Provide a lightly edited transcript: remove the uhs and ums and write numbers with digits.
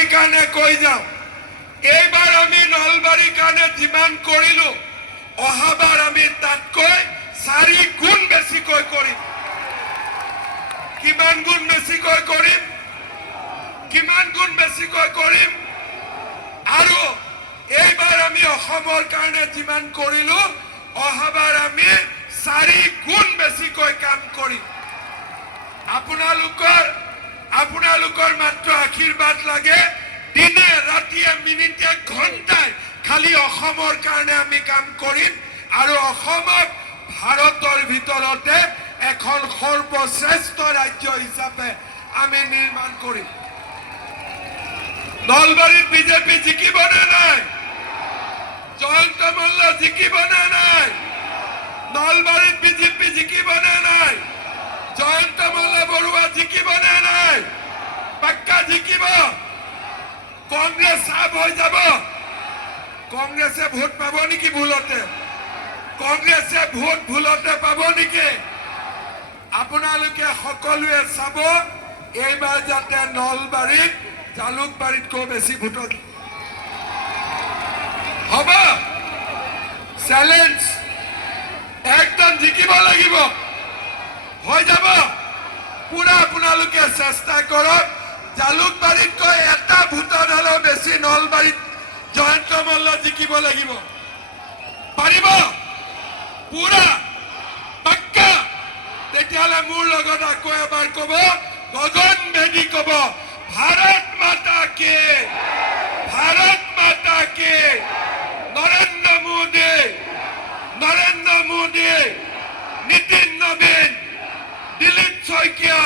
নলবাৰীৰ কাৰণে কৈ যাওঁ, এইবাৰ আমি নলবাৰীৰ কাৰণে যিমান কৰিলো অহাবাৰ আমি তাতকৈ 4 গুণ বেছিকৈ কৰিম। কিমান গুণ বেছিকৈ কৰিম? কিমান গুণ বেছিকৈ কৰিম? আৰু এইবাৰ আমি অসমৰ কাৰণে যিমান কৰিলো অহাবাৰ আমি 4 গুণ বেছিকৈ কাম কৰিম। আপোনালোকৰ মাত্ৰ আশীৰ্বাদ লাগে। দিনে ৰাতিয়ে মিনিটে ঘণ্টায় খালি অসমৰ কাৰণে আমি কাম কৰিম আৰু অসমক ভাৰতৰ ভিতৰতে এখন সৰ্বশ্ৰেষ্ঠ ৰাজ্য হিচাপে আমি নিৰ্মাণ কৰিম। নলবাৰীত বিজেপি জিকিব নে নাই? জয়ন্ত মল্ল জিকিব নে নাই? নলবাৰীত বিজেপি জিকিব নে নাই? জয়ন্ত মল্ল বৰুৱা জিকিব নে নাই? পাক্কা জিকিব। কংগ্ৰেছ সাপ হৈ যাব। কংগ্ৰেছে ভোট পাব নেকি ভুলতে? কংগ্ৰেছে ভোট ভুলতে পাব নেকি? আপোনালোকে সকলোৱে চাব, এইবাৰ যাতে নলবাৰীত জালুকবাৰীতকৈ বেছি ভোটত হ'ব। চ্যালেঞ্জ একদম জিকিব লাগিব। হৈ যাব। পুৰা আপোনালোকে চেষ্টা কৰক। জালুকবাৰীতকৈ এটা ভোটত হ'লেও বেছি নলবাৰীত জয়ন্ত মল্ল জিকিব লাগিব। পাৰিব? পুৰা পাক্কা। তেতিয়াহ'লে মোৰ লগত আকৌ এবাৰ ক'ব, গগন বেদী ক'ব, ভাৰত মাতা কে, ভাৰত মাতা কে। নৰেন্দ্ৰ মোদী, নীতিন নবীন, দিলীপ শইকীয়া।